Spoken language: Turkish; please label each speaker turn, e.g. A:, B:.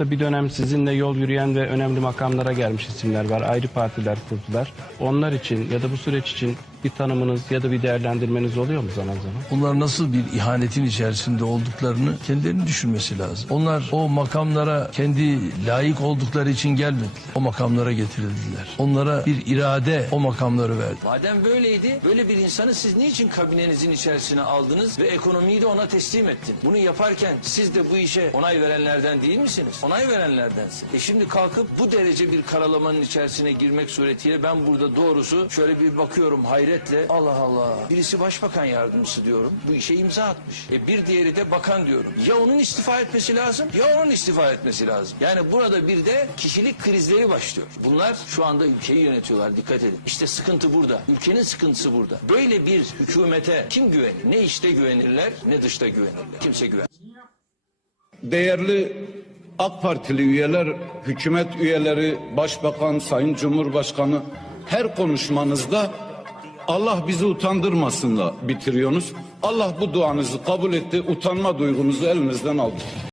A: Hatta bir dönem sizinle yol yürüyen ve önemli makamlara gelmiş isimler var. Ayrı partiler kurdular. Onlar için ya da bu süreç için bir tanımınız ya da bir değerlendirmeniz oluyor mu zaman zaman?
B: Onlar nasıl bir ihanetin içerisinde olduklarını kendilerinin düşünmesi lazım. Onlar o makamlara kendi layık oldukları için gelmediler. O makamlara getirildiler. Onlara bir irade o makamları verdi.
C: Madem böyleydi, böyle bir insanı siz niçin kabinenizin içerisine aldınız ve ekonomiyi de ona teslim ettin? Bunu yaparken siz de bu işe onay verenlerden değil misiniz? Onay verenlerdensiniz. E şimdi kalkıp bu derece bir karalamanın içerisine girmek suretiyle ben burada doğrusu şöyle bir bakıyorum hayretle. Allah Allah. Birisi başbakan yardımcısı diyorum. Bu işe imza atmış. E bir diğeri de bakan diyorum. Ya onun istifa etmesi lazım ya onun istifa etmesi lazım. Yani burada bir de kişilik krizleri başlıyor. Bunlar şu anda ülkeyi yönetiyorlar. Dikkat edin. İşte sıkıntı burada. Ülkenin sıkıntısı burada. Böyle bir hükümete kim güvenir? Ne işte güvenirler ne dışta güvenirler. Kimse güven.
D: Değerli AK Partili üyeler, hükümet üyeleri, başbakan, sayın cumhurbaşkanı her konuşmanızda Allah bizi utandırmasınla bitiriyorsunuz. Allah bu duanızı kabul etti, utanma duygunuzu elinizden aldı.